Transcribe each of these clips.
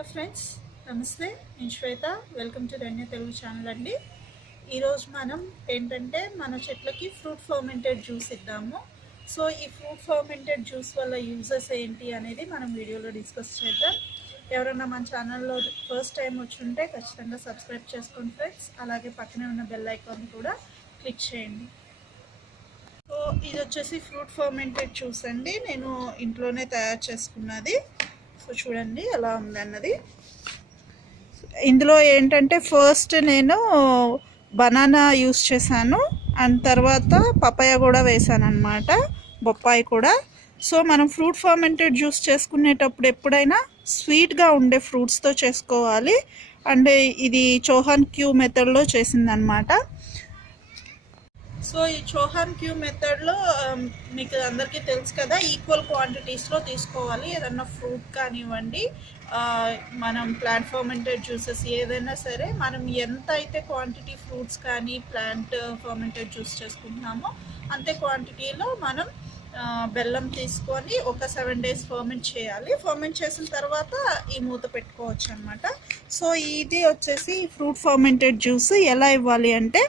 Hello friends, నమస్తే. నేను Shweta. Welcome to Dhanya Telugu channel అండి. ఈరోజు మనం ఏంటంటే మన చెట్లకి ఫ్రూట్ ఫర్మెంటెడ్ జ్యూస్ ఇద్దాము. సో ఈ ఫ్రూట్ ఫర్మెంటెడ్ జ్యూస్ వల్ల యూజెస్ ఏంటి అనేది మనం వీడియోలో డిస్కస్ చేద్దాం. ఎవరైనా మన ఛానల్లో ఫస్ట్ టైం వచ్చి ఉంటే ఖచ్చితంగా సబ్స్క్రైబ్ చేసుకోండి ఫ్రెండ్స్. అలాగే పక్కనే ఉన్న బెల్ ఐకాన్ కూడా క్లిక్ చేయండి. సో ఇది వచ్చేసి ఫ్రూట్ ఫర్మెంటెడ్ జ్యూస్ అండి. నేను ఇంట్లోనే తయారు చేసుకున్నది. సో చూడండి ఎలా ఉందన్నది. ఇందులో ఏంటంటే ఫస్ట్ నేను బనానా యూస్ చేశాను, అండ్ తర్వాత పపాయ కూడా వేసాను అనమాట, బొప్పాయి కూడా. సో మనం ఫ్రూట్ ఫర్మెంటెడ్ జ్యూస్ చేసుకునేటప్పుడు ఎప్పుడైనా స్వీట్గా ఉండే ఫ్రూట్స్తో చేసుకోవాలి. అండ్ ఇది చోహాన్ క్యూ మెథడ్లో చేసిందనమాట. సో ఈ చోహాన్ క్యూ మెథడ్లో మీకు అందరికీ తెలుసు కదా, ఈక్వల్ క్వాంటిటీస్లో తీసుకోవాలి. ఏదన్నా ఫ్రూట్ కానివ్వండి, మనం ప్లాంట్ ఫర్మెంటెడ్ జ్యూసెస్ ఏదైనా సరే, మనం ఎంత అయితే క్వాంటిటీ ఫ్రూట్స్ కానీ ప్లాంట్ ఫర్మెంటెడ్ జ్యూస్ చేసుకుంటున్నామో అంతే క్వాంటిటీలో మనం బెల్లం తీసుకొని ఒక 7 days ఫర్మెంట్ చేయాలి. ఫర్మెంట్ చేసిన తర్వాత ఈ మూత పెట్టుకోవచ్చు అనమాట. సో ఇది వచ్చేసి ఫ్రూట్ ఫర్మెంటెడ్ జ్యూస్ ఎలా ఇవ్వాలి అంటే,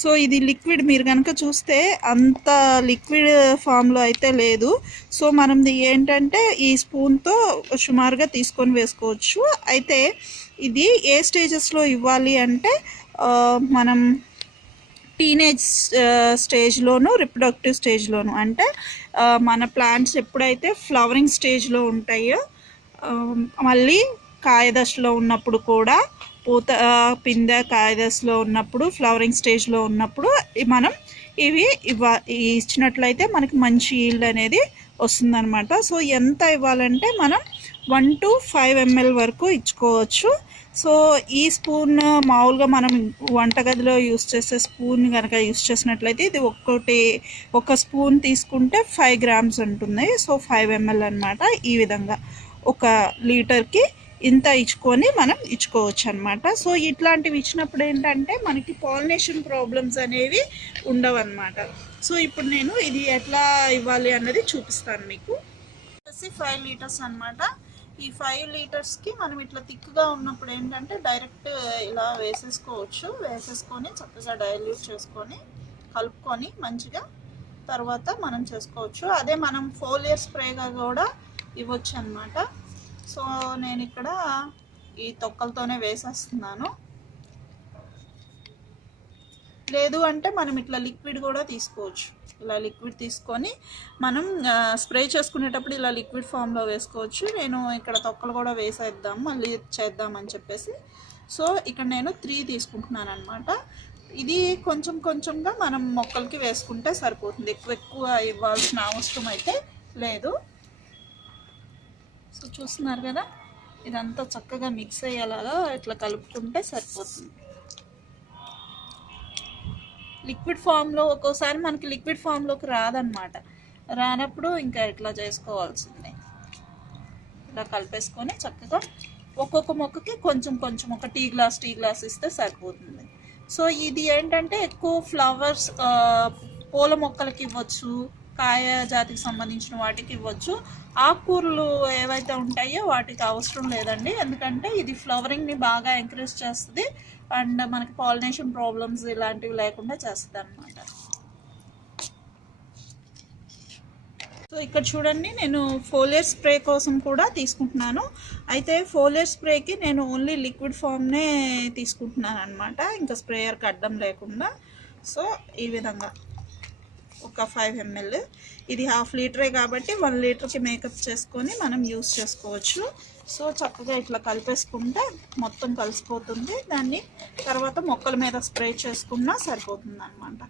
సో ఇది లిక్విడ్ మీరు కనుక చూస్తే అంత లిక్విడ్ ఫామ్లో అయితే లేదు. సో మనం ఏంటంటే ఈ స్పూన్తో సుమారుగా తీసుకొని వేసుకోవచ్చు. అయితే ఇది ఏ స్టేజెస్లో ఇవ్వాలి అంటే, మనం టీనేజ్ స్టేజ్లోను, రిప్రొడక్టివ్ స్టేజ్లోను, అంటే మన ప్లాంట్స్ ఎప్పుడైతే ఫ్లవరింగ్ స్టేజ్లో ఉంటాయో, మళ్ళీ కాయదశలో ఉన్నప్పుడు కూడా, పూత పిందె కాయదశలో ఉన్నప్పుడు, ఫ్లవరింగ్ స్టేజ్లో ఉన్నప్పుడు మనం ఇవి ఇచ్చినట్లయితే మనకి మంచి ఈల్డ్ అనేది వస్తుందన్నమాట. సో ఎంత ఇవ్వాలంటే మనం 1 to 5 ml వరకు ఇచ్చుకోవచ్చు. సో ఈ స్పూన్ మామూలుగా మనం వంటగదిలో యూస్ చేసే స్పూన్ కనుక యూస్ చేసినట్లయితే ఇది ఒక స్పూన్ తీసుకుంటే 5 grams ఉంటుంది. సో 5 ml అనమాట. ఈ విధంగా 1 లీటర్కి ఇంత ఇచ్చుకొని మనం ఇచ్చుకోవచ్చు అనమాట. సో ఇట్లాంటివి ఇచ్చినప్పుడు ఏంటంటే మనకి పాలినేషన్ ప్రాబ్లమ్స్ అనేవి ఉండవు అనమాట. సో ఇప్పుడు నేను ఇది ఎట్లా ఇవ్వాలి అన్నది చూపిస్తాను మీకు. 5 liters అనమాట. ఈ 5 లీటర్స్కి మనం ఇట్లా థిక్గా ఉన్నప్పుడు ఏంటంటే డైరెక్ట్ ఇలా వేసేసుకొని చక్కగా డైల్యూట్ చేసుకొని కలుపుకొని మంచిగా తర్వాత మనం చేసుకోవచ్చు. అదే మనం ఫోలియర్ స్ప్రేగా కూడా ఇవ్వచ్చు అనమాట. సో నేను ఇక్కడ ఈ తొక్కలతోనే వేసేస్తున్నాను. లేదు అంటే మనం ఇట్లా లిక్విడ్ కూడా తీసుకోవచ్చు. ఇలా లిక్విడ్ తీసుకొని మనం స్ప్రే చేసుకునేటప్పుడు ఇలా లిక్విడ్ ఫామ్లో వేసుకోవచ్చు. నేను ఇక్కడ తొక్కలు కూడా వేసేద్దాం మళ్ళీ చేద్దామని చెప్పేసి. సో ఇక్కడ నేను 3 తీసుకుంటున్నాను అనమాట. ఇది కొంచెం కొంచెంగా మనం మొక్కలకి వేసుకుంటే సరిపోతుంది. ఎక్కువ ఇవ్వాల్సిన అవసరం అయితే లేదు. సో చూస్తున్నారు కదా, ఇదంతా చక్కగా మిక్స్ అయ్యేలాగా ఇట్లా కలుపుకుంటే సరిపోతుంది. లిక్విడ్ ఫామ్లో ఒక్కోసారి మనకి లిక్విడ్ ఫామ్లోకి రాదనమాట. రానప్పుడు ఇంకా ఇట్లా చేసుకోవాల్సిందే. ఇలా కలిపేసుకొని చక్కగా ఒక్కొక్క మొక్కకి కొంచెం కొంచెం ఒక టీ గ్లాస్ ఇస్తే సరిపోతుంది. సో ఇది ఏంటంటే ఎక్కువ ఫ్లవర్స్ పూల మొక్కలకి ఇవ్వచ్చు, కాయ జాతికి సంబంధించిన వాటికి ఇవ్వచ్చు. ఆకుకూరలు ఏవైతే ఉంటాయో వాటికి అవసరం లేదండి, ఎందుకంటే ఇది ఫ్లవరింగ్ని బాగా ఎంకరేజ్ చేస్తుంది అండ్ మనకి పాలినేషన్ ప్రాబ్లమ్స్ ఇలాంటివి లేకుండా చేస్తుంది అనమాట. సో ఇక్కడ చూడండి, నేను ఫోలియర్ స్ప్రే కోసం కూడా తీసుకుంటున్నాను. అయితే ఫోలియర్ స్ప్రేకి నేను ఓన్లీ లిక్విడ్ ఫామ్నే తీసుకుంటున్నాను అనమాట, ఇంకా స్ప్రేయర్కి అడ్డం లేకుండా. సో ఈ విధంగా ఒక 5 ml. ఇది 1/2 లీటరే కాబట్టి 1 లీటర్కి మేకప్ చేసుకొని మనం యూస్ చేసుకోవచ్చు. సో చక్కగా ఇట్లా కలిపేసుకుంటే మొత్తం కలిసిపోతుంది. దాన్ని తర్వాత మొక్కల మీద స్ప్రే చేసుకున్నా సరిపోతుంది అనమాట.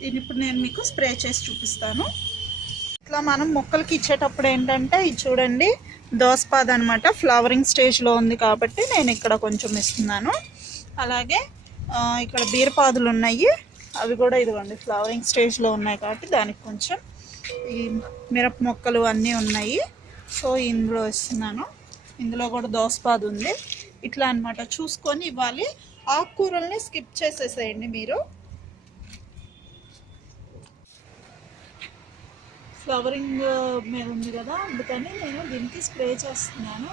దీన్ని ఇప్పుడు నేను మీకు స్ప్రే చేసి చూపిస్తాను. ఇట్లా మనం మొక్కలకి ఇచ్చేటప్పుడు ఏంటంటే ఇది చూడండి, దోసపాద అనమాట, ఫ్లవరింగ్ స్టేజ్లో ఉంది కాబట్టి నేను ఇక్కడ కొంచెం ఇస్తున్నాను. అలాగే ఇక్కడ బీరపాదులు ఉన్నాయి, అవి కూడా ఇదిగోండి ఫ్లవరింగ్ స్టేజ్లో ఉన్నాయి కాబట్టి దానికి కొంచెం. ఈ మిరప మొక్కలు అన్నీ ఉన్నాయి, సో ఇందులో ఇస్తున్నాను. ఇందులో కూడా దోసపాదు ఉంది. ఇట్లా అన్నమాట చూసుకొని ఇవ్వాలి. ఆకుకూరల్ని స్కిప్ చేసేసేయండి మీరు. ఫ్లవరింగ్ మీద ఉంది కదా, అందుకని నేను దీనికి స్ప్రే చేస్తున్నాను.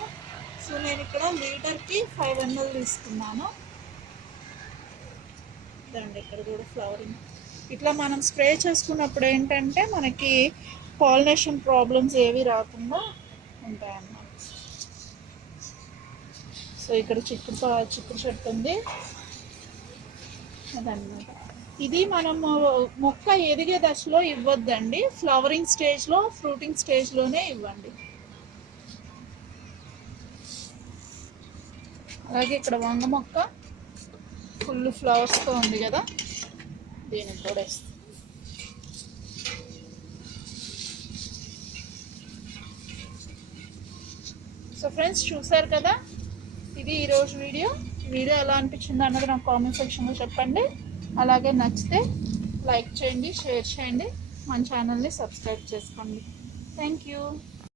సో నేను ఇక్కడ లీటర్కి 5 ml తీసుకున్నాను. దాంట్లో ఇక్కడ కూడా ఫ్లవరింగ్. ఇట్లా మనం స్ప్రే చేసుకున్నప్పుడు ఏంటంటే మనకి పాలినేషన్ ప్రాబ్లమ్స్ ఏవి రాకుండా ఉంటాయన్నమాట. సో ఇక్కడ చిక్కుడు చెట్టు ఉంది అదన్నమాట. ఇది మనము మొక్క ఎదిగే దశలో ఇవ్వద్దండి, ఫ్లవరింగ్ స్టేజ్లో, ఫ్రూటింగ్ స్టేజ్లోనే ఇవ్వండి. అలాగే ఇక్కడ వంగ మొక్క ఫుల్ ఫ్లవర్స్తో ఉంది కదా, దీనికి కూడా వేస్తాం. సో ఫ్రెండ్స్ చూసారు కదా, ఇది ఈరోజు వీడియో ఎలా అనిపించింది అన్నది నాకు కామెంట్ సెక్షన్లో చెప్పండి. అలాగే నచ్చితే లైక్ చేయండి, షేర్ చేయండి, మన ఛానల్ని సబ్స్క్రైబ్ చేసుకోండి. Thank you.